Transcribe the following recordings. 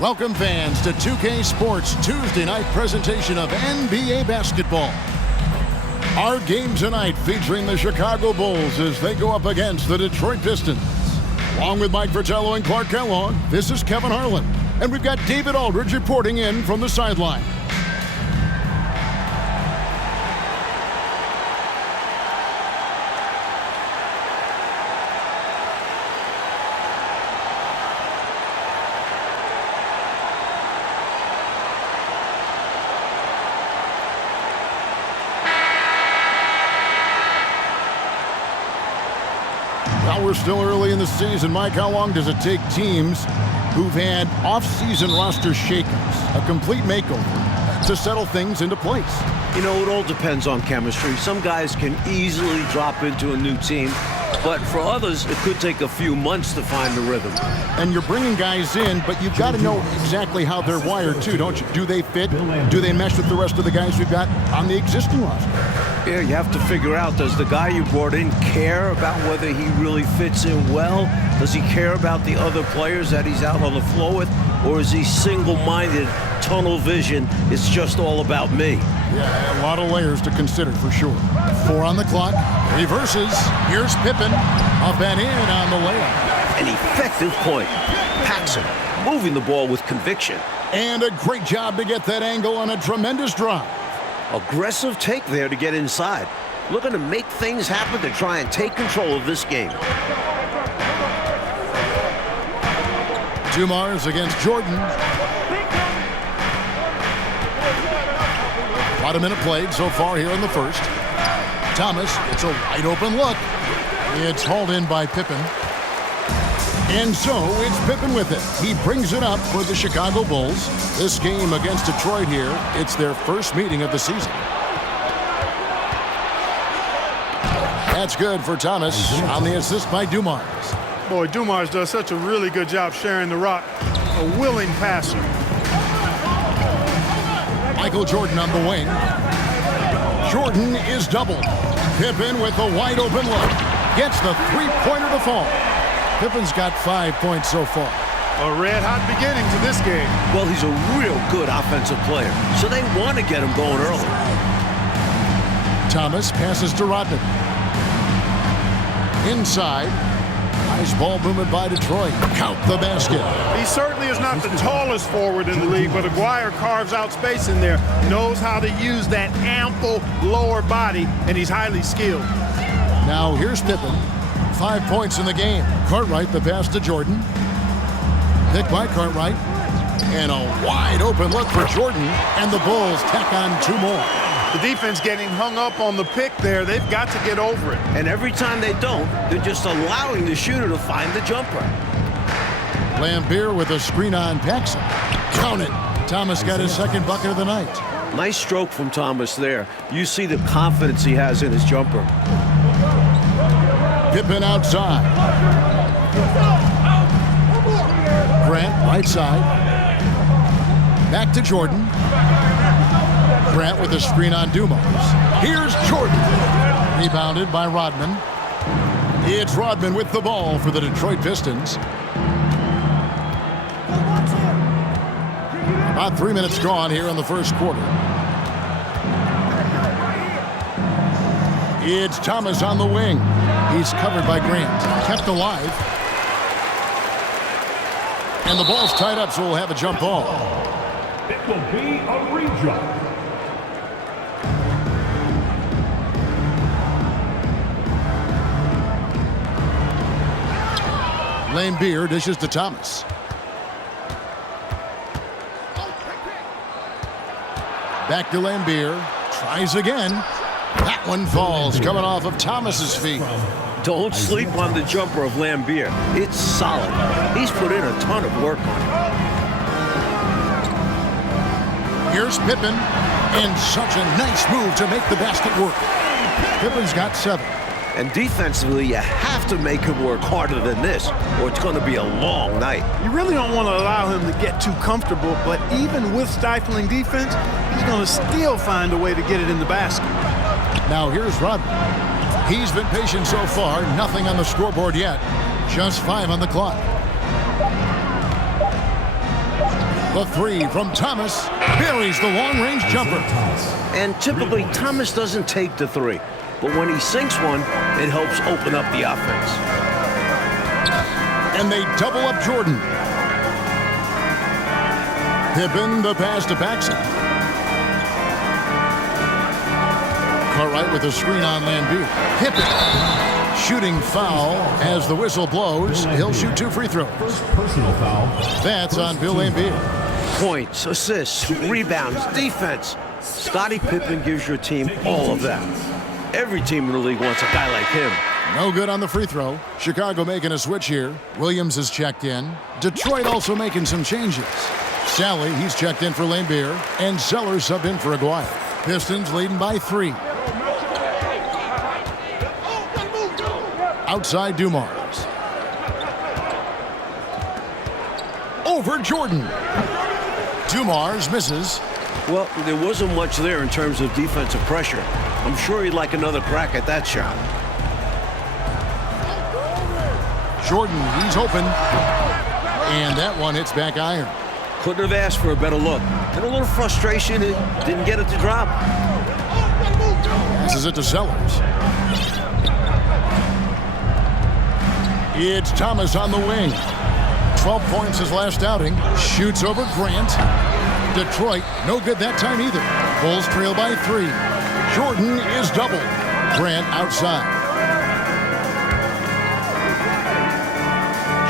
Welcome fans to 2K Sports Tuesday night presentation of NBA basketball. Our game tonight featuring the Chicago Bulls as they go up against the Detroit Pistons. Along with Mike Fratello and Clark Kellogg, this is Kevin Harlan. And we've got David Aldridge reporting in from the sideline. Well, we're still early in the season. Mike, how long does it take teams who've had off-season roster shakeups, a complete makeover, to settle things into place? You know, it all depends on chemistry. Some guys can easily drop into a new team, but for others, it could take a few months to find the rhythm. And you're bringing guys in, but you've got to know exactly how they're wired, too, don't you? Do they fit? Do they mesh with the rest of the guys we've got on the existing roster? Yeah, you have to figure out, does the guy you brought in care about whether he really fits in well? Does he care about the other players that he's out on the floor with? Or is he single-minded, tunnel vision, it's just all about me? Yeah, a lot of layers to consider for sure. 4 on the clock, reverses, here's Pippen, up and in on the layup. An effective point. Paxson moving the ball with conviction. And a great job to get that angle on a tremendous drive. Aggressive take there to get inside. Looking to make things happen to try and take control of this game. Dumars against Jordan. About a minute played so far here in the first. Thomas, it's a wide open look. It's hauled in by Pippen. And so it's Pippen with it. He brings it up for the Chicago Bulls. This game against Detroit here, it's their first meeting of the season. That's good for Thomas on the assist by Dumars. Boy, Dumars does such a really good job sharing the rock. A willing passer. Michael Jordan on the wing. Jordan is doubled. Pippen with a wide open look. Gets the three-pointer to fall. Pippen's got 5 points so far. A red-hot beginning to this game. Well, he's a real good offensive player, so they want to get him going early. Thomas passes to Rodman. Inside. Nice ball movement by Detroit. Count the basket. He certainly is not the tallest forward in the league, but Aguirre carves out space in there, knows how to use that ample lower body, and he's highly skilled. Now here's Pippen. 5 points in the game. Cartwright, the pass to Jordan. Picked by Cartwright. And a wide open look for Jordan. And the Bulls tack on 2 more. The defense getting hung up on the pick there. They've got to get over it. And every time they don't, they're just allowing the shooter to find the jumper. Laimbeer with a screen on Paxson. Count it. Thomas got his second bucket of the night. Nice stroke from Thomas there. You see the confidence he has in his jumper. Pippen outside. Grant right side. Back to Jordan. Grant with a screen on Dumars. Here's Jordan. Rebounded by Rodman. It's Rodman with the ball for the Detroit Pistons. About 3 minutes gone here in the first quarter. It's Thomas on the wing. He's covered by Grant. Kept alive. And the ball's tied up, so we'll have a jump ball. It will be a re-jump. Laimbeer dishes to Thomas. Back to Laimbeer. Tries again. That one falls, coming off of Thomas's feet. Don't sleep on the jumper of Laimbeer. It's solid. He's put in a ton of work on it. Here's Pippen, and such a nice move to make the basket work. Pippen's got 7. And defensively, you have to make him work harder than this, or it's going to be a long night. You really don't want to allow him to get too comfortable, but even with stifling defense, he's going to still find a way to get it in the basket. Now here's Rodman. He's been patient so far. Nothing on the scoreboard yet. Just 5 on the clock. The three from Thomas buries the long-range jumper. And typically, Thomas doesn't take the three. But when he sinks one, it helps open up the offense. And they double up Jordan. Pippen, the pass to Paxson. Cartwright with a screen on Laimbeer. Pippen. Shooting foul as the whistle blows. He'll shoot 2 free throws. First personal foul. That's on Bill Laimbeer. Points, assists, rebounds, defense. Scottie Pippen gives your team all of that. Every team in the league wants a guy like him. No good on the free throw. Chicago making a switch here. Williams is checked in. Detroit also making some changes. Salley, he's checked in for Laimbeer. And Sellers subbed in for Aguirre. Pistons leading by 3. Outside Dumars. Over Jordan. Dumars misses. Well, there wasn't much there in terms of defensive pressure. I'm sure he'd like another crack at that shot. Jordan, he's open. And that one hits back iron. Couldn't have asked for a better look. And a little frustration, it didn't get it to drop. Passes it to Sellers. It's Thomas on the wing. 12 points his last outing. Shoots over Grant. Detroit, no good that time either. Bulls trail by 3. Jordan is doubled. Grant outside.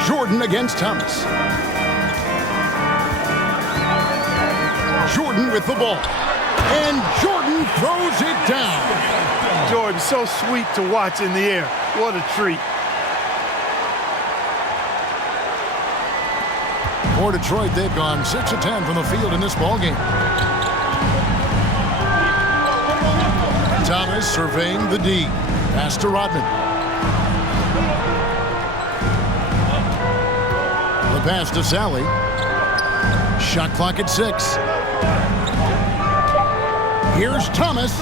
Jordan against Thomas. Jordan with the ball. And Jordan throws it down. Jordan, so sweet to watch in the air. What a treat. For Detroit, they've gone 6 of 10 from the field in this ballgame. Thomas surveying the D. Pass to Rodman. The pass to Salley. Shot clock at 6. Here's Thomas.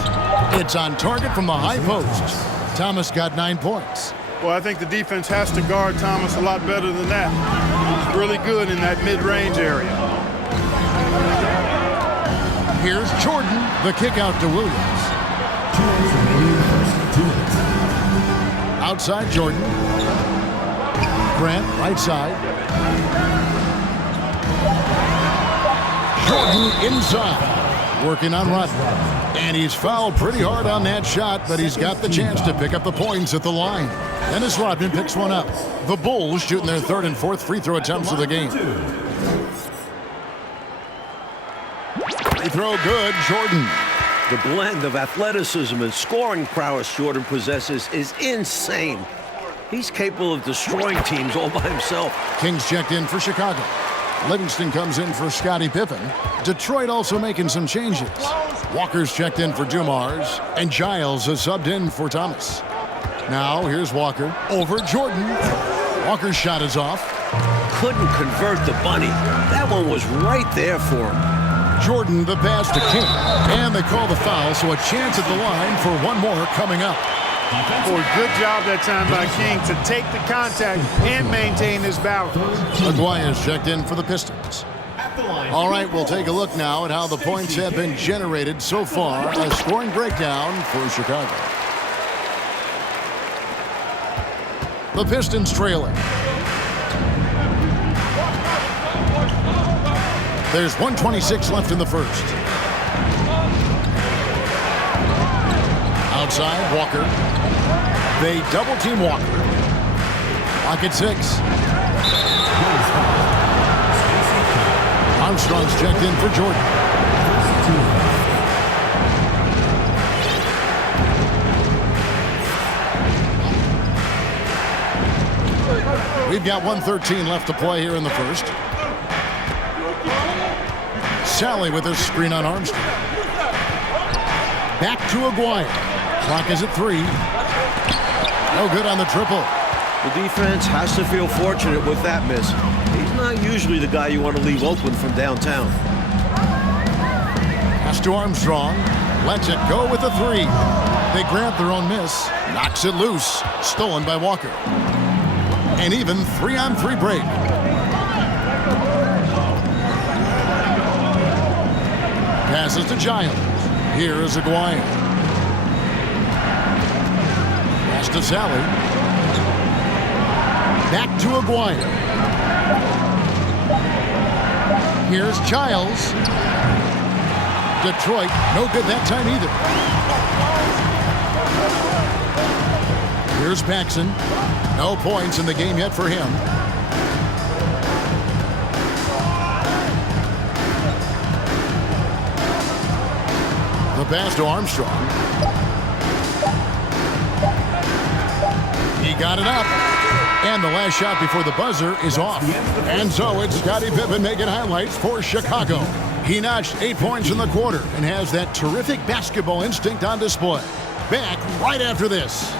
It's on target from the high post. Thomas got 9 points. Well, I think the defense has to guard Thomas a lot better than that. He's really good in that mid-range area. Here's Jordan. The kick out to Williams. Outside Jordan. Grant, right side. Jordan inside. Working on Rodman. And he's fouled pretty hard on that shot, but he's got the chance to pick up the points at the line. Dennis Rodman picks one up. The Bulls shooting their 3rd and 4th free throw attempts of the game. Free throw good, Jordan. The blend of athleticism and scoring prowess Jordan possesses is insane. He's capable of destroying teams all by himself. Kings checked in for Chicago. Livingston comes in for Scottie Pippen. Detroit also making some changes. Walker's checked in for Dumars, and Giles has subbed in for Thomas. Now here's Walker over Jordan. Walker's shot is off. Couldn't convert the bunny. That one was right there for him. Jordan the pass to King, and they call the foul, so a chance at the line for one more coming up. Boy, good job that time by King to take the contact and maintain his balance. Aguirre's checked in for the Pistons. All right, we'll take a look now at how the points have been generated so far. A scoring breakdown for Chicago. The Pistons trailing. There's 1:26 left in the first. Outside, Walker. They double-team Walker. Clock at 6. Armstrong's checked in for Jordan. We've got 1:13 left to play here in the first. Salley with a screen on Armstrong. Back to Aguirre. Clock is at 3. No good on the triple. The defense has to feel fortunate with that miss. He's not usually the guy you want to leave open from downtown. Pass to Armstrong. Lets it go with a 3. They grant their own miss. Knocks it loose. Stolen by Walker. An even 3-on-3 break. Passes to Giles. Here is Aguirre. Pass to Salley. Back to Aguirre. Here's Giles. Detroit, no good that time either. Here's Paxson. No points in the game yet for him. The pass to Armstrong. He got it up. And the last shot before the buzzer is off. And so it's Scottie Pippen making highlights for Chicago. He notched 8 points in the quarter and has that terrific basketball instinct on display. Back right after this.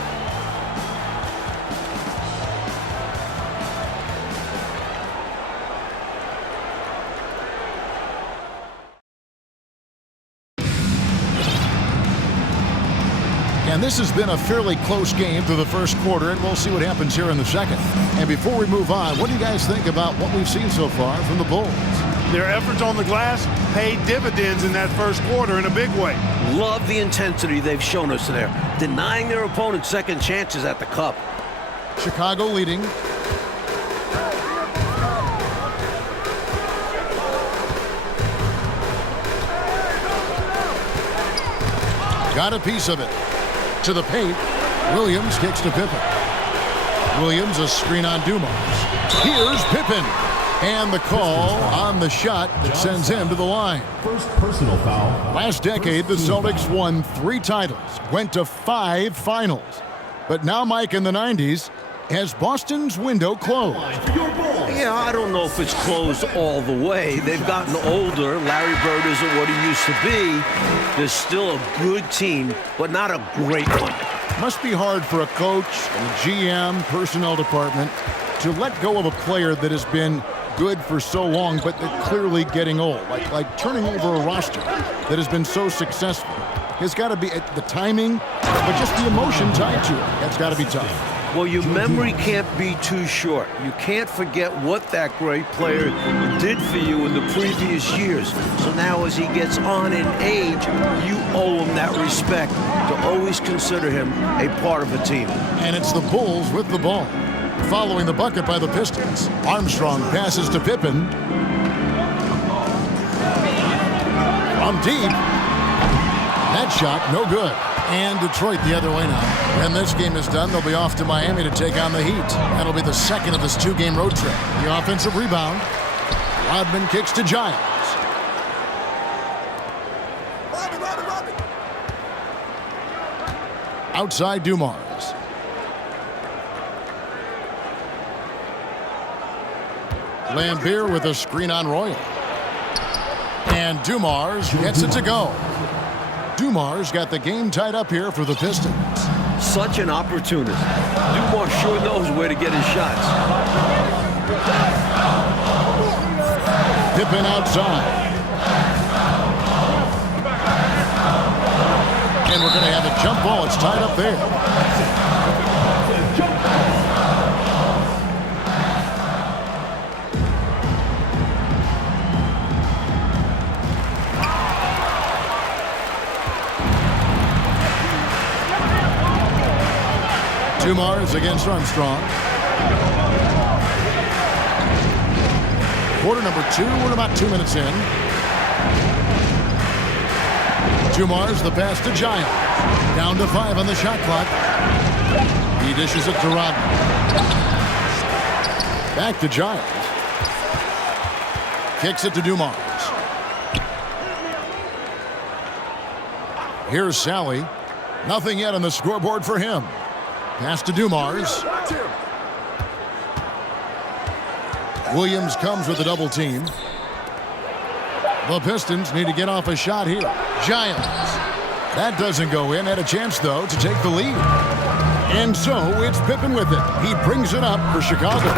And this has been a fairly close game through the first quarter, and we'll see what happens here in the second. And before we move on, what do you guys think about what we've seen so far from the Bulls? Their efforts on the glass paid dividends in that first quarter in a big way. Love the intensity they've shown us there, denying their opponents second chances at the cup. Chicago leading. Got a piece of it. To the paint. Williams kicks to Pippen. Williams, a screen on Dumars. Here's Pippen. And the call on the shot that sends him to the line. First personal foul. Last decade, the Celtics won 3 titles, went to 5 finals. But now, Mike, in the 90s, has Boston's window closed? Yeah, I don't know if it's closed all the way. They've gotten older. Larry Bird isn't what he used to be. They're still a good team, but not a great one. Must be hard for a coach and a GM, personnel department, to let go of a player that has been good for so long, but they're clearly getting old. Like turning over a roster that has been so successful. It's got to be the timing, but just the emotion tied to it. That's got to be tough. Well, your memory can't be too short. You can't forget what that great player did for you in the previous years. So now as he gets on in age, you owe him that respect to always consider him a part of a team. And it's the Bulls with the ball. Following the bucket by the Pistons. Armstrong passes to Pippen. From deep. That shot, no good. And Detroit the other way now. When this game is done, they'll be off to Miami to take on the Heat. That'll be the second of this 2-game road trip. The offensive rebound. Rodman kicks to Giles. Outside Dumars. Laimbeer with a screen on Royal. And Dumars gets it to go. Dumars got the game tied up here for the Pistons. Such an opportunist. Dumars sure knows where to get his shots. Pippen outside. And we're going to have a jump ball. It's tied up there. Dumars against Armstrong. Quarter number 2. We're about 2 minutes in. Dumars, the pass to Giles. Down to 5 on the shot clock. He dishes it to Rodman. Back to Giles. Kicks it to Dumars. Here's Salley. Nothing yet on the scoreboard for him. Pass to Dumars. Williams comes with a double team. The Pistons need to get off a shot here. Giles. That doesn't go in. Had a chance, though, to take the lead. And so it's Pippen with it. He brings it up for Chicago.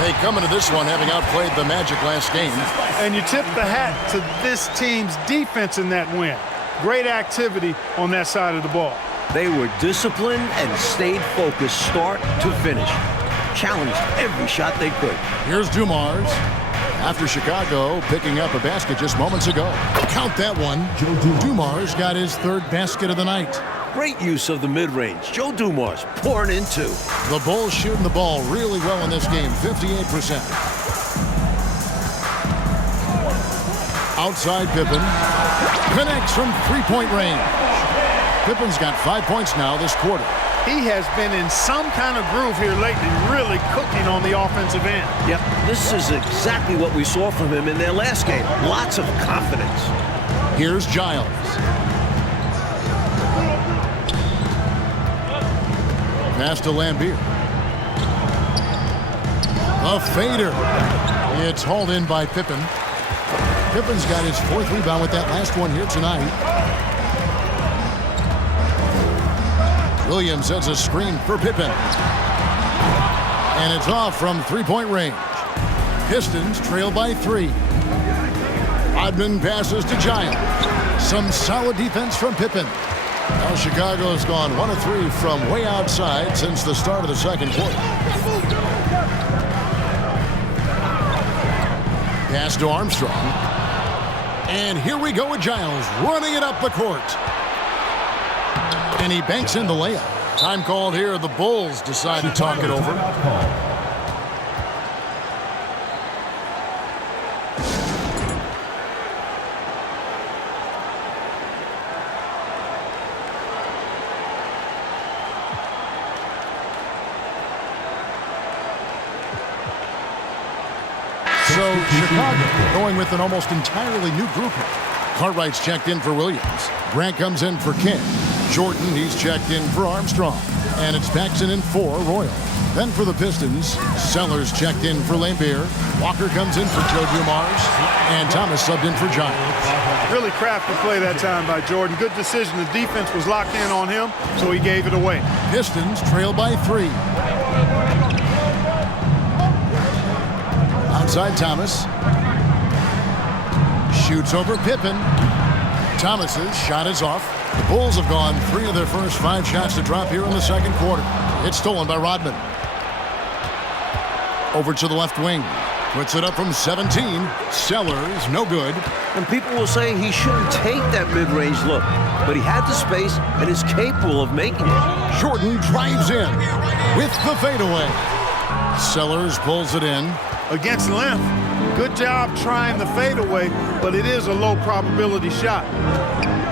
They come into this one having outplayed the Magic last game. And you tip the hat to this team's defense in that win. Great activity on that side of the ball. They were disciplined and stayed focused start to finish. Challenged every shot they could. Here's Dumars. after Chicago picking up a basket just moments ago. Count that one. Dumars got his third basket of the night. Great use of the mid-range. Joe Dumars pouring in two. The Bulls shooting the ball really well in this game, 58%. Outside Pippen. Connects from three-point range. Pippen's got 5 points now this quarter. He has been in some kind of groove here lately, really cooking on the offensive end. Yep, this is exactly what we saw from him in their last game. Lots of confidence. Here's Giles. Pass to Laimbeer. A fader. It's hauled in by Pippen. Pippen's got his fourth rebound with that last one here tonight. Williams sets a screen for Pippen. And it's off from three-point range. Pistons trail by 3. Rodman passes to Giles. Some solid defense from Pippen. Now Chicago's gone 1 of 3 from way outside since the start of the second quarter. Pass to Armstrong. And here we go with Giles running it up the court. And he banks in the layup. Time called here. The Bulls decide to talk it over. So Chicago going with an almost entirely new group. Cartwright's checked in for Williams. Grant comes in for King. Jordan, he's checked in for Armstrong. And it's Paxson in for Royal. Then for the Pistons, Sellers checked in for Laimbeer. Walker comes in for Joe Dumars. And Thomas subbed in for Giles. Really crafty play that time by Jordan. Good decision. The defense was locked in on him, so he gave it away. Pistons trail by 3. Outside Thomas. Shoots over Pippen. Thomas's shot is off. The Bulls have gone 3 of their first 5 shots to drop here in the second quarter. It's stolen by Rodman. Over to the left wing. Puts it up from 17. Sellers, no good. And people will say he shouldn't take that mid-range look, but he had the space and is capable of making it. Jordan drives in with the fadeaway. Sellers pulls it in. Against length, good job trying the fadeaway, but it is a low probability shot.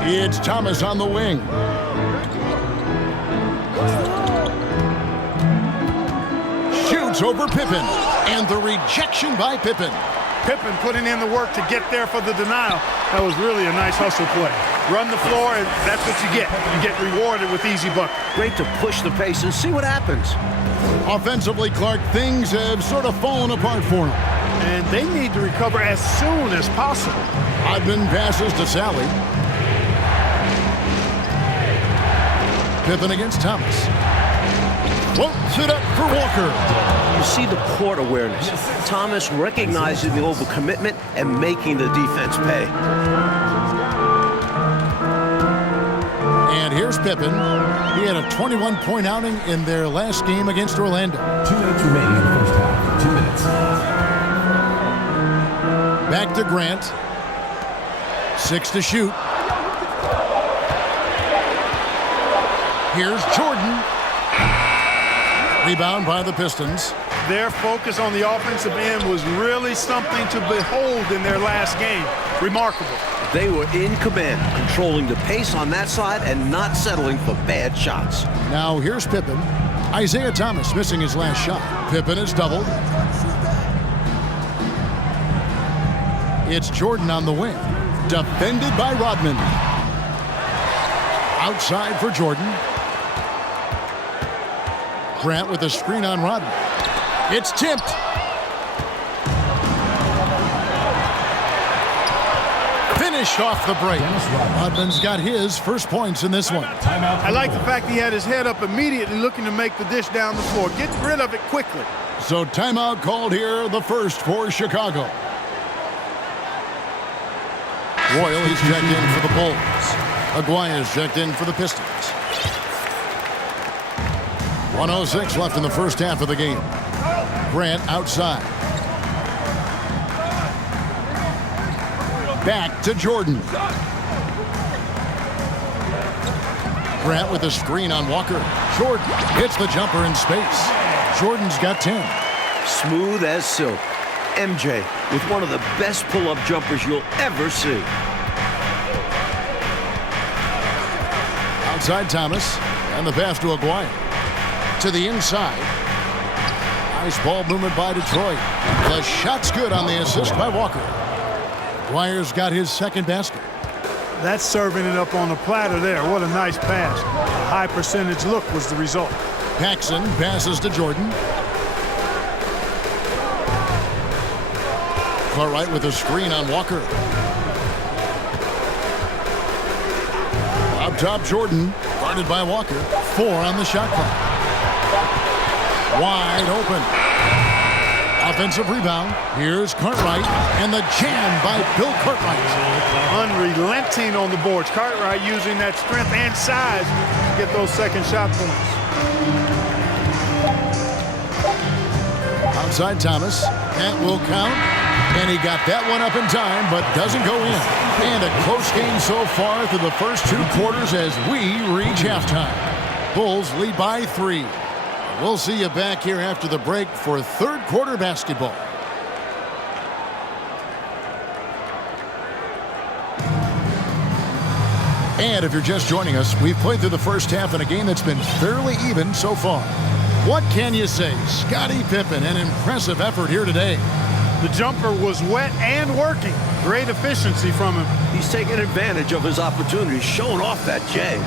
It's Thomas on the wing. Shoots over Pippen, and the rejection by Pippen. Pippen putting in the work to get there for the denial. That was really a nice hustle play. Run the floor, and that's what you get. You get rewarded with easy buckets. Great to push the pace and see what happens. Offensively, Clark, things have sort of fallen apart for him. And they need to recover as soon as possible. Rodman passes to Salley. Pippen against Thomas. Floats it up for Walker. You see the court awareness. Thomas recognizing the overcommitment and making the defense pay. And here's Pippen. He had a 21-point outing in their last game against Orlando. 2 minutes remaining in the first half. 2 minutes. Back to Grant. 6 to shoot. Here's Jordan. Rebound by the Pistons. Their focus on the offensive end was really something to behold in their last game. Remarkable. They were in command, controlling the pace on that side and not settling for bad shots. Now here's Pippen. Isaiah Thomas missing his last shot. Pippen is doubled. It's Jordan on the wing. Defended by Rodman. Outside for Jordan. Grant with a screen on Rodman. It's tipped. Finish off the break. Rodman's got his first points in this one. I like the fact he had his head up immediately looking to make the dish down the floor. Get rid of it quickly. So timeout called here, the first for Chicago. Royal, he's checked in for the Bulls. Aguirre's checked in for the Pistons. 1:06 left in the first half of the game. Grant outside. Back to Jordan. Grant with a screen on Walker. Jordan hits the jumper in space. Jordan's got 10. Smooth as silk. MJ with one of the best pull-up jumpers you'll ever see. Outside Thomas, and the pass to Aguirre. To the inside. Nice ball movement by Detroit. The shot's good on the assist by Walker. Aguirre's got his second basket. That's serving it up on the platter there. What a nice pass. A high percentage look was the result. Paxson passes to Jordan. Cartwright with a screen on Walker. Up top, Jordan, guarded by Walker. 4 on the shot clock. Wide open. Offensive rebound. Here's Cartwright, and the jam by Bill Cartwright. Unrelenting on the boards. Cartwright using that strength and size to get those second shot points. Outside Thomas. That will count. And he got that one up in time, but doesn't go in. And a close game so far through the first 2 quarters as we reach halftime. Bulls lead by 3. We'll see you back here after the break for third quarter basketball. And if you're just joining us, we've played through the first half in a game that's been fairly even so far. What can you say? Scottie Pippen, an impressive effort here today. The jumper was wet and working. Great efficiency from him. He's taking advantage of his opportunities, showing off that J.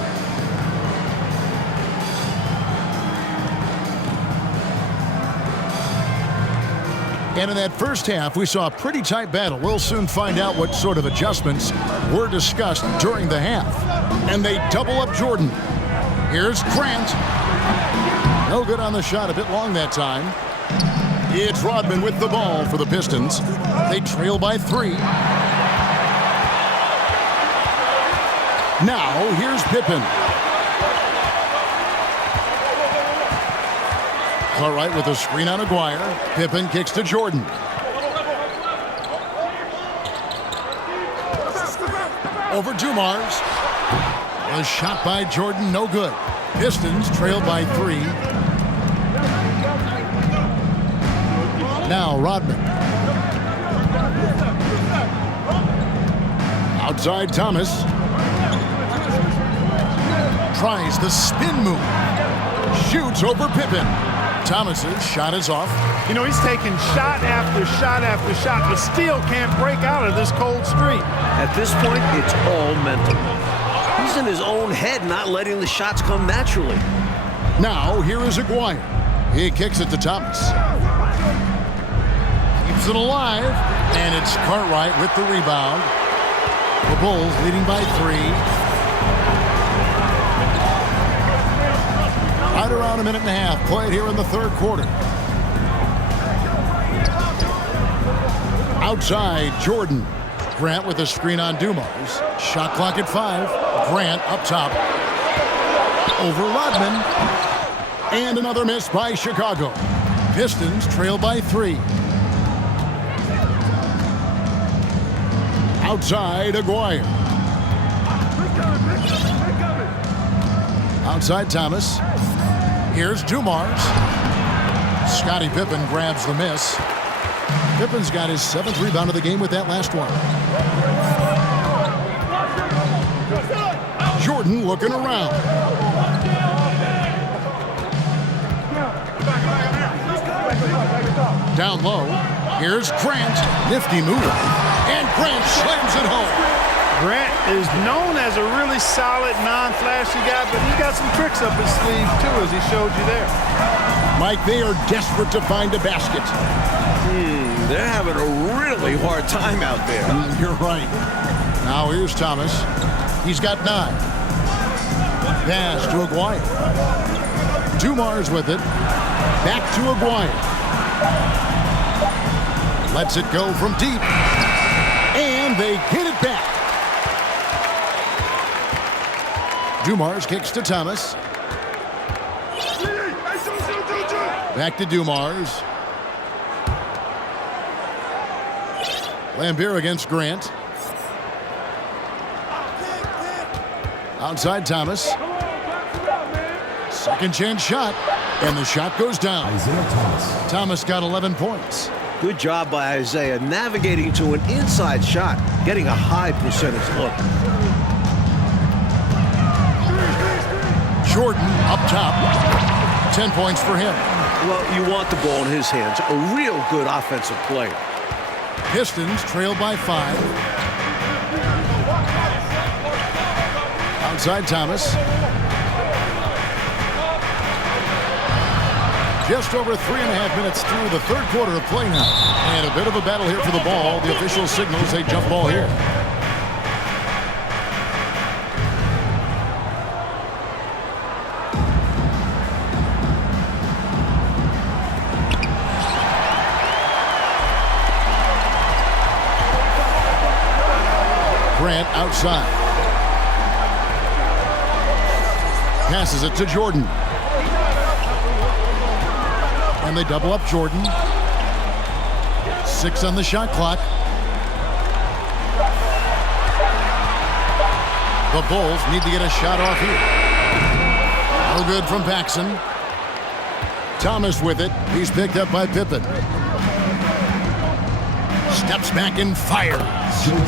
And in that first half, we saw a pretty tight battle. We'll soon find out what sort of adjustments were discussed during the half. And they double up Jordan. Here's Grant. No good on the shot, a bit long that time. It's Rodman with the ball for the Pistons. They trail by 3. Now, here's Pippen. Cartwright with a screen on Aguirre. Pippen kicks to Jordan. Over Dumars. A shot by Jordan, no good. Pistons trail by 3. Now Rodman. Outside Thomas. Tries the spin move. Shoots over Pippen. Thomas's shot is off. You know, he's taking shot after shot after shot, but still can't break out of this cold streak. At this point, it's all mental. He's in his own head, not letting the shots come naturally. Now, here is Aguirre. He kicks it to Thomas. Keeps it alive, and it's Cartwright with the rebound. The Bulls leading by 3. Right around a minute and a half played here in the third quarter. Outside, Jordan. Grant with a screen on Dumars. Shot clock at 5. Grant up top. Over Rodman. And another miss by Chicago. Pistons trail by 3. Outside, Aguirre. Outside Thomas. Here's Dumars. Scottie Pippen grabs the miss. Pippen's got his 7th rebound of the game with that last one. Jordan looking around. Down low. Here's Grant. Nifty move. And Grant slams it home. Grant is known as a really solid, non-flashy guy, but he's got some tricks up his sleeve, too, as he showed you there. Mike, they are desperate to find a basket. They're having a really hard time out there. You're right. Now here's Thomas. He's got 9. Pass to Aguirre. Dumars with it. Back to Aguirre. Lets it go from deep. And they get it back. Dumars kicks to Thomas. Back to Dumars. Laimbeer against Grant. Outside Thomas. Second chance shot. And the shot goes down. Isaiah Thomas. Thomas got 11 points. Good job by Isaiah navigating to an inside shot, getting a high percentage look. Jordan up top. 10 points for him. Well, you want the ball in his hands. A real good offensive player. Pistons trail by 5. Outside Thomas. Just over 3.5 minutes through the third quarter of play now. And a bit of a battle here for the ball. The official signals a jump ball here. Grant outside. Passes it to Jordan. And they double up Jordan. 6 on the shot clock. The Bulls need to get a shot off here. No good from Paxson. Thomas with it. He's picked up by Pippen. Steps back and fires.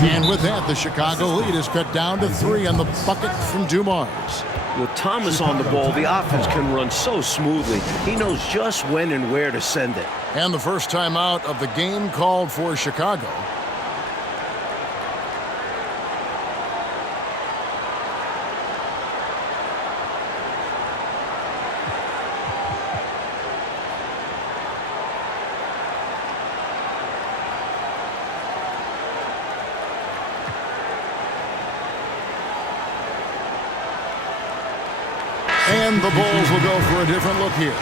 And with that, the Chicago lead is cut down to 3 on the bucket from Dumars. With Thomas on the ball, the offense can run so smoothly. He knows just when and where to send it. And the first timeout of the game called for Chicago. And the Bulls will go for a different look here.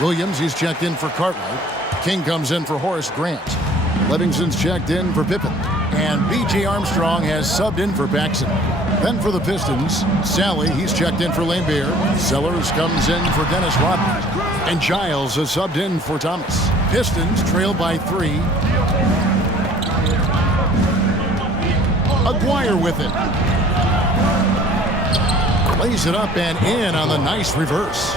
Williams, he's checked in for Cartwright. King comes in for Horace Grant. Livingston's checked in for Pippen. And B.J. Armstrong has subbed in for Paxson. Then for the Pistons, Salley, he's checked in for Laimbeer. Sellers comes in for Dennis Rodman. And Giles has subbed in for Thomas. Pistons trail by 3. Aguirre with it. Lays it up and in on the nice reverse.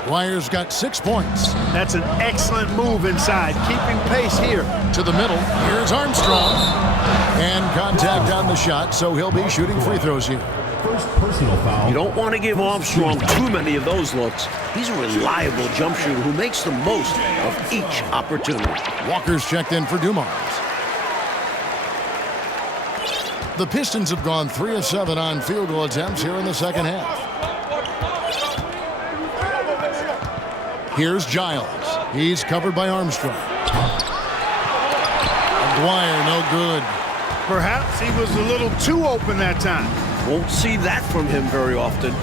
Aguirre's got 6 points. That's an excellent move inside, keeping pace here. To the middle, here's Armstrong. And contact on the shot, so he'll be shooting free throws here. First personal foul. You don't want to give Armstrong too many of those looks. He's a reliable jump shooter who makes the most of each opportunity. Walker's checked in for Dumars. The Pistons have gone 3 of 7 on field goal attempts here in the second half. Here's Giles. He's covered by Armstrong. Aguirre, no good. Perhaps he was a little too open that time. Won't see that from him very often.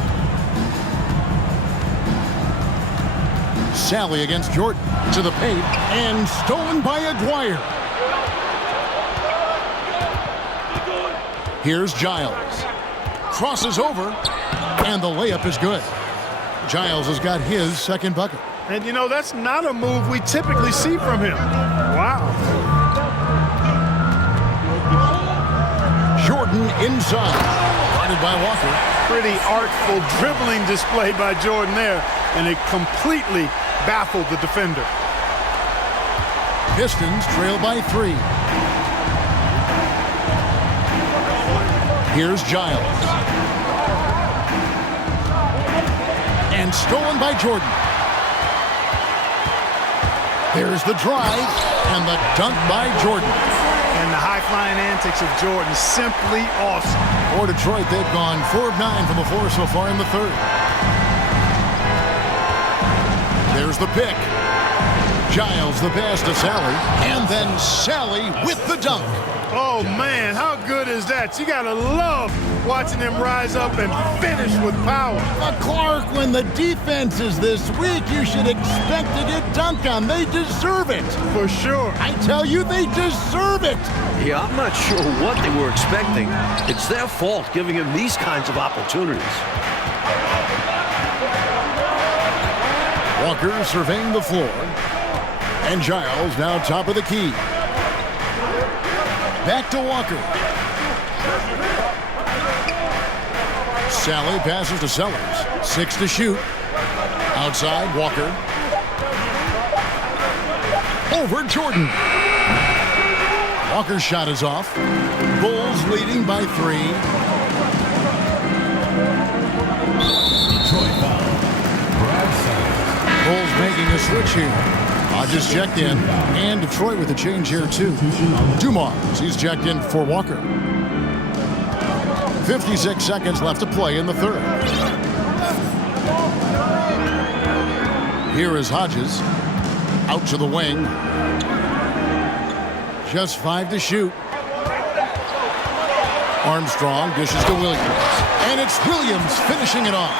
Salley against Jordan. To the paint. And stolen by Aguirre. Here's Giles. Crosses over. And the layup is good. Giles has got his second bucket. And you know, that's not a move we typically see from him. Wow. Jordan inside. Guarded by Walker. Pretty artful dribbling display by Jordan there. And it completely baffled the defender. Pistons trail by 3. Here's Giles. And stolen by Jordan. There's the drive and the dunk by Jordan. And the high-flying antics of Jordan, simply awesome. For Detroit, they've gone 4 of 9 from the floor so far in the third. There's the pick. Giles the pass to Salley. And then Salley with the dunk. Oh, man, how good is that? You got to love watching them rise up and finish with power. Clark, when the defense is this weak, you should expect to get dunked on. They deserve it. For sure. I tell you, they deserve it. Yeah, I'm not sure what they were expecting. It's their fault giving him these kinds of opportunities. Walker surveying the floor. And Giles now top of the key. Back to Walker. Salley passes to Sellers. 6 to shoot. Outside, Walker. Over Jordan. Walker's shot is off. Bulls leading by 3. Detroit foul. Brad Salley. Bulls making a switch here. Hodges checked in. And Detroit with a change here, too. Dumars, he's checked in for Walker. 56 seconds left to play in the third. Here is Hodges. Out to the wing. Just 5 to shoot. Armstrong dishes to Williams. And it's Williams finishing it off.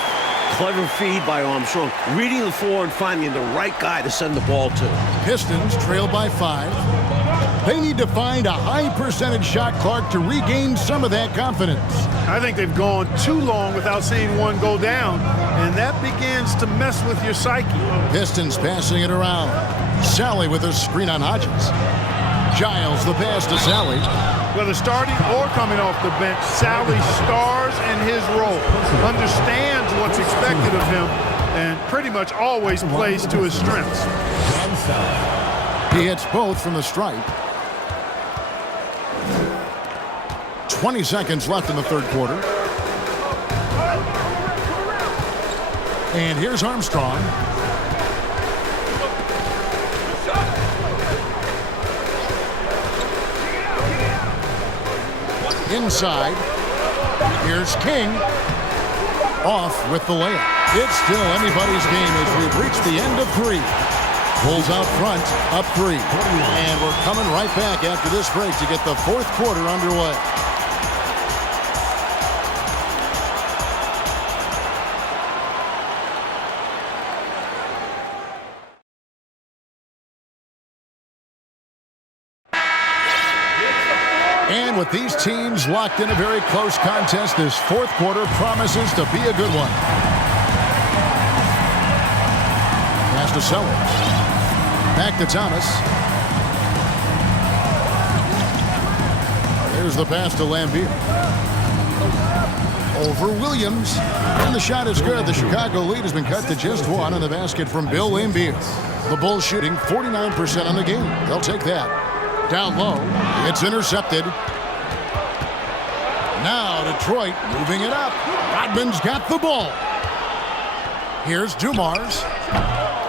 Clever feed by Armstrong, reading the floor and finding the right guy to send the ball to. Pistons trail by 5. They need to find a high percentage shot clock to regain some of that confidence. I think they've gone too long without seeing one go down, and that begins to mess with your psyche. Pistons passing it around. Salley with a screen on Hodges. Giles the pass to Salley. Whether starting or coming off the bench, Salley stars in his role, understands what's expected of him, and pretty much always plays to his strengths. He hits both from the stripe. 20 seconds left in the third quarter. And here's Armstrong. Inside. Here's King. Off with the layup. It's still anybody's game as we've reached the end of 3. Bulls out front, up 3. And we're coming right back after this break to get the fourth quarter underway. And with these teams locked in a very close contest, this fourth quarter promises to be a good one. Pass to Sellers. Back to Thomas. There's the pass to Laimbeer. Over Williams. And the shot is good. The Chicago lead has been cut to just 1 on the basket from Bill Laimbeer. The Bulls shooting 49% on the game. They'll take that. Down low. It's intercepted. Now Detroit moving it up. Rodman's got the ball. Here's Dumars.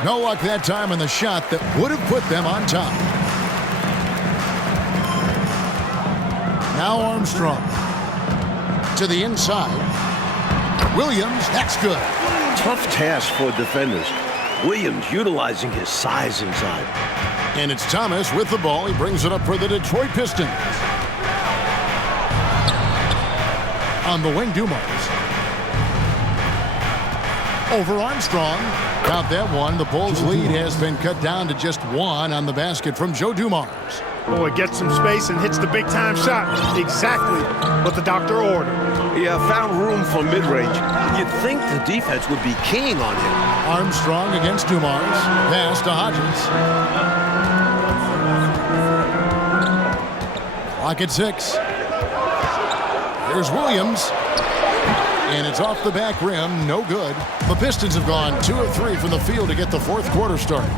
No luck that time on the shot that would have put them on top. Now Armstrong. To the inside. Williams, that's good. Tough task for defenders. Williams utilizing his size inside. And it's Thomas with the ball. He brings it up for the Detroit Pistons. On the wing, Dumars. Over Armstrong. Count that one. The Bulls' lead has been cut down to just 1 on the basket from Joe Dumars. Boy, gets some space and hits the big-time shot. Exactly what the doctor ordered. Yeah, found room for mid-range. You'd think the defense would be keying on him. Armstrong against Dumars. Pass to Hodges. Clock at 6. Here's Williams. And it's off the back rim. No good. The Pistons have gone 2 of 3 from the field to get the fourth quarter started.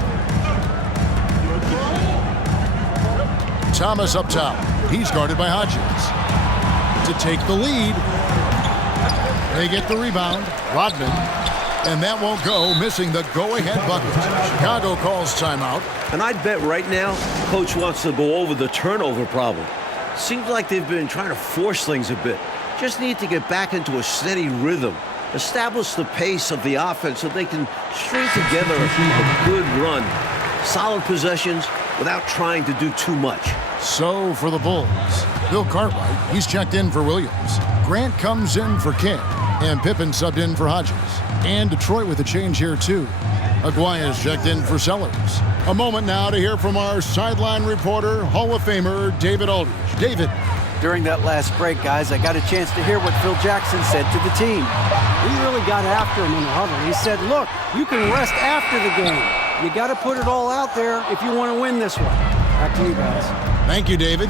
Thomas up top. He's guarded by Hodges. To take the lead. They get the rebound. Rodman. And that won't go, missing the go-ahead bucket. Chicago calls timeout. And I'd bet right now, Coach wants to go over the turnover problem. Seems like they've been trying to force things a bit. Just need to get back into a steady rhythm. Establish the pace of the offense so they can string together a good run. Solid possessions without trying to do too much. So for the Bulls, Bill Cartwright, he's checked in for Williams. Grant comes in for King. And Pippen subbed in for Hodges. And Detroit with a change here, too. Aguirre's checked in for Sellers. A moment now to hear from our sideline reporter, Hall of Famer David Aldridge. David. During that last break, guys, I got a chance to hear what Phil Jackson said to the team. He really got after him in the huddle. He said, look, you can rest after the game. You got to put it all out there if you want to win this one. Back to you guys. Thank you, David.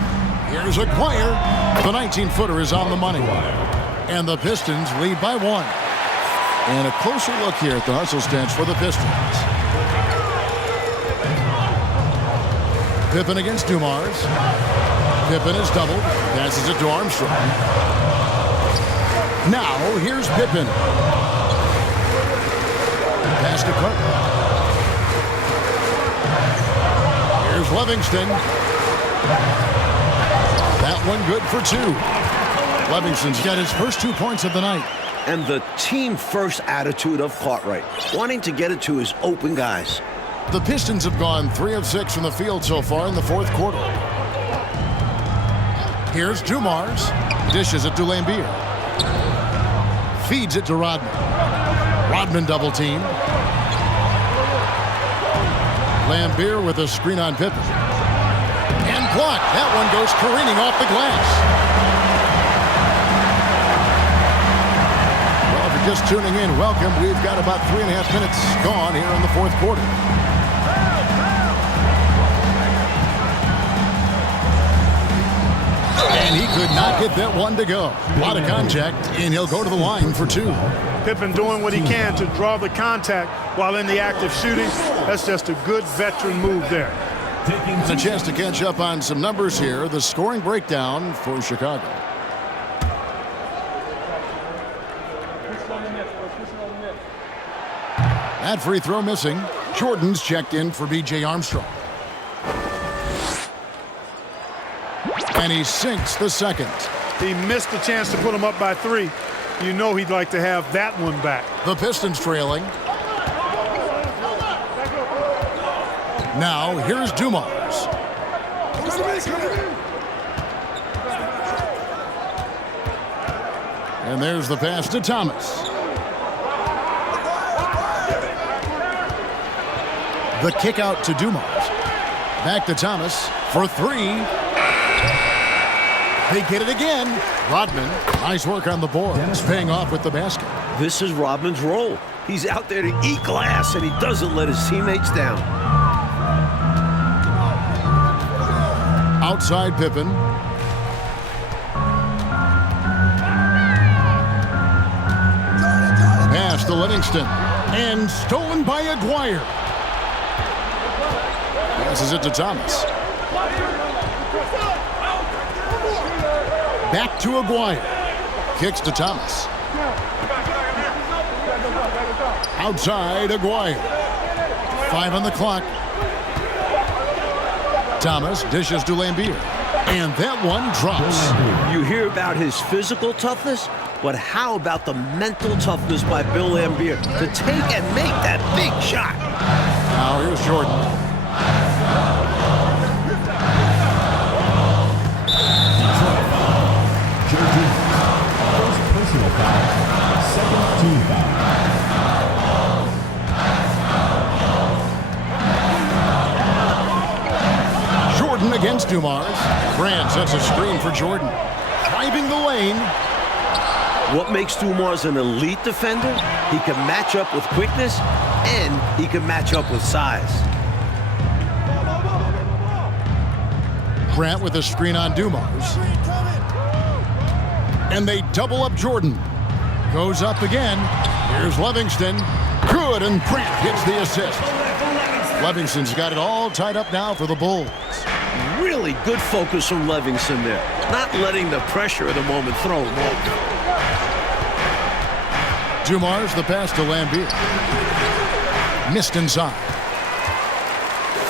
Here's Aguirre. The 19-footer is on the money. And the Pistons lead by 1. And a closer look here at the hustle stats for the Pistons. Pippen against Dumars. Pippen is doubled. Passes it to Armstrong. Now, here's Pippen. Pass to Carter. Here's Livingston. That one good for 2. Livingston's got his first 2 points of the night. And the team-first attitude of Cartwright, wanting to get it to his open guys. The Pistons have gone 3 of 6 from the field so far in the 4th quarter. Here's Dumars. Dishes it to Laimbeer. Feeds it to Rodman. Rodman double team. Laimbeer with a screen on Pippen. And blocked. That one goes careening off the glass. Well, if you're just tuning in, welcome. We've got about 3.5 minutes gone here in the 4th quarter. And he could not get that one to go. A lot of contact, and he'll go to the line for 2. Pippen doing what he can to draw the contact while in the act of shooting. That's just a good veteran move there. A chance to catch up on some numbers here. The scoring breakdown for Chicago. That free throw missing. Jordan's checked in for B.J. Armstrong. And he sinks the second. He missed the chance to put him up by 3. You know he'd like to have that one back. The Pistons trailing. Now, here's Dumars. And there's the pass to Thomas. The kick out to Dumars. Back to Thomas for 3. They get it again. Rodman, nice work on the boards, paying off with the basket. This is Rodman's role. He's out there to eat glass, and he doesn't let his teammates down. Outside Pippen. Pass to Livingston. And stolen by Aguirre. Passes it to Thomas. Back to Aguirre. Kicks to Thomas. Outside Aguirre. 5 on the clock. Thomas dishes to Laimbeer. And that one drops. You hear about his physical toughness, but how about the mental toughness by Bill Laimbeer to take and make that big shot? Now here's Jordan. First personal foul, second team foul. Jordan against Dumars. Grant sets a screen for Jordan. Driving the lane. What makes Dumars an elite defender? He can match up with quickness, and he can match up with size. Grant with a screen on Dumars. And they double up Jordan. Goes up again. Here's Livingston. Good, and Grant hits the assist. Livingston's got it all tied up now for the Bulls. Really good focus from Livingston there. Not letting the pressure of the moment throw him off. Dumars, the pass to Laimbeer. Missed inside.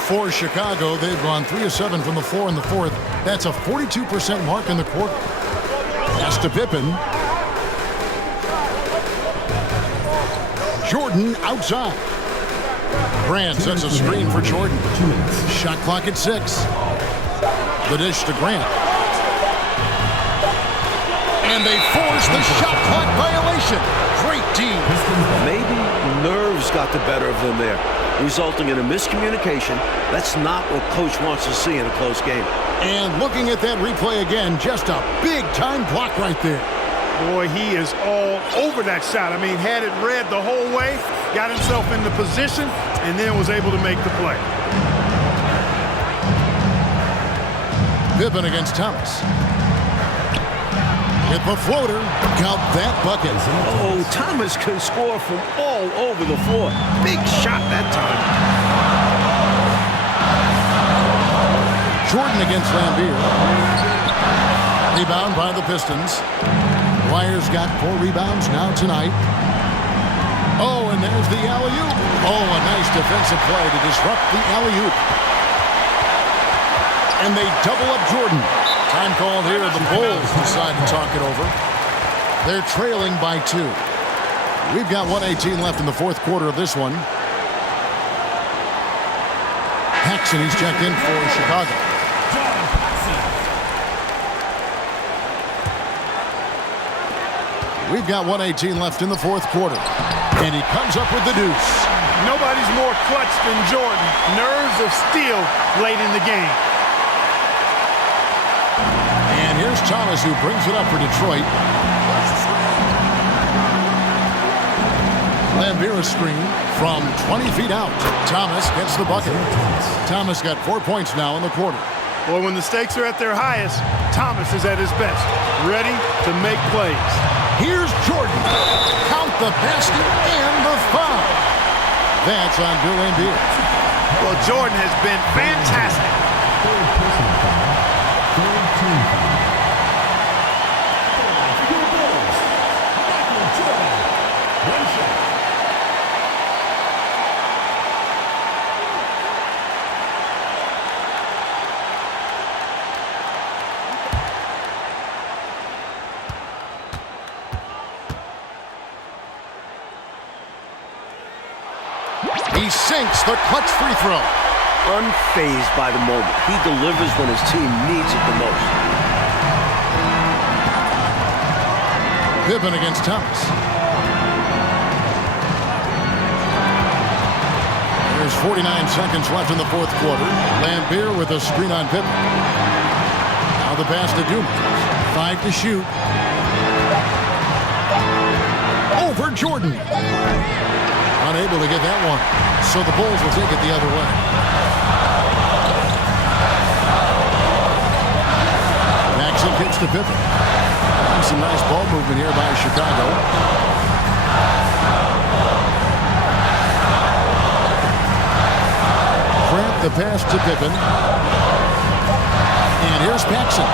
For Chicago, they've gone 3 of 7 from the floor in the 4th. That's a 42% mark in the quarter. Pass to Pippen. Jordan outside. Grant sets a screen for Jordan. Shot clock at 6. The dish to Grant. And they force the shot clock violation. Great team. Maybe nerves got the better of them there, resulting in a miscommunication. That's not what coach wants to see in a close game. And looking at that replay again, just a big-time block right there. Boy, he is all over that shot. I mean, had it read the whole way, got himself in the position, and then was able to make the play. Pippen against Thomas. Hit the floater. Count that bucket. Oh, Thomas can score from all over the floor. Big shot that time. Jordan against Laimbeer. Rebound by the Pistons. Flyers got 4 rebounds now tonight. Oh, and there's the alley-oop. Oh, a nice defensive play to disrupt the alley-oop. And they double up Jordan. Time called here. The Bulls decide to talk it over. They're trailing by 2. We've got 1:18 left in the fourth quarter of this one. Paxson, he's checked in for Chicago. We've got 1:18 left in the fourth quarter. And he comes up with the deuce. Nobody's more clutch than Jordan. Nerves of steel late in the game. And here's Thomas, who brings it up for Detroit. Laimbeer a screen from 20 feet out. Thomas gets the bucket. Thomas got 4 points now in the quarter. Well, when the stakes are at their highest, Thomas is at his best, ready to make plays. Here's Jordan. Count the basket and the foul. That's on Bill Laimbeer. Well, Jordan has been fantastic. Third personal foul. Third team foul. He sinks the clutch free throw. Unfazed by the moment. He delivers when his team needs it the most. Pippen against Thomas. There's 49 seconds left in the fourth quarter. Laimbeer with a screen on Pippen. Now the pass to Dumars. 5 to shoot. Over Jordan. Unable to get that one. So the Bulls will take it the other way. Paxson kicks to Pippen. Some nice ball movement here by Chicago. Grant the pass to Pippen. And here's Paxson.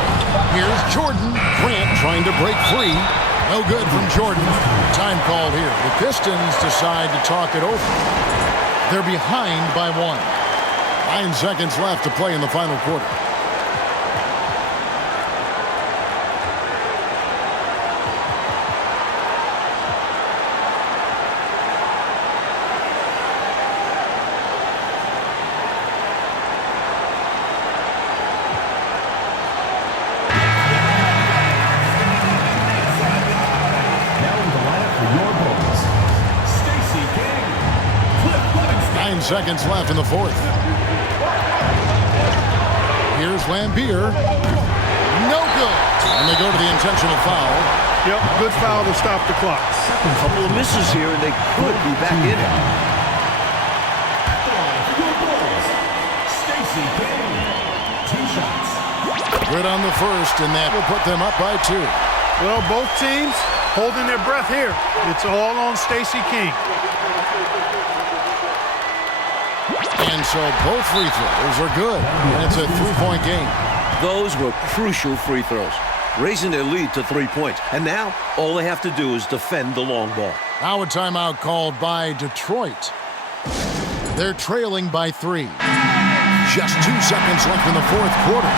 Here's Jordan. Grant trying to break free. No good from Jordan. Time called here. The Pistons decide to talk it over. They're behind by 1. 9 seconds left to play in the final quarter. Seconds left in the fourth. Here's Laimbeer. No good. And they go to the intentional foul. Yep, good foul to stop the clock. A couple of misses here, and they could be back in it. Good on the first, and that will put them up by 2. Well, both teams holding their breath here. It's all on Stacey King. And so both free throws are good. And it's a 3-point game. Those were crucial free throws, raising their lead to 3 points. And now all they have to do is defend the long ball. Now a timeout called by Detroit. They're trailing by 3. Just 2 seconds left in the fourth quarter.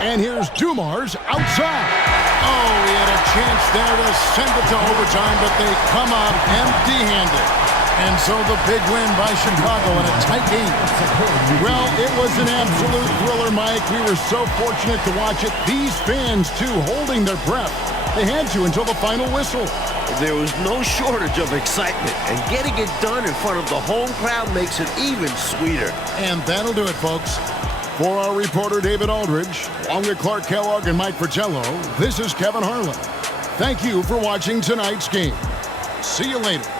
And here's Dumars outside. Oh, he had a chance there to send it to overtime, but they come out empty-handed. And so the big win by Chicago in a tight game. Well, it was an absolute thriller, Mike. We were so fortunate to watch it. These fans, too, holding their breath. They had to until the final whistle. There was no shortage of excitement, and getting it done in front of the home crowd makes it even sweeter. And that'll do it, folks. For our reporter, David Aldridge, along with Clark Kellogg and Mike Fratello, this is Kevin Harlan. Thank you for watching tonight's game. See you later.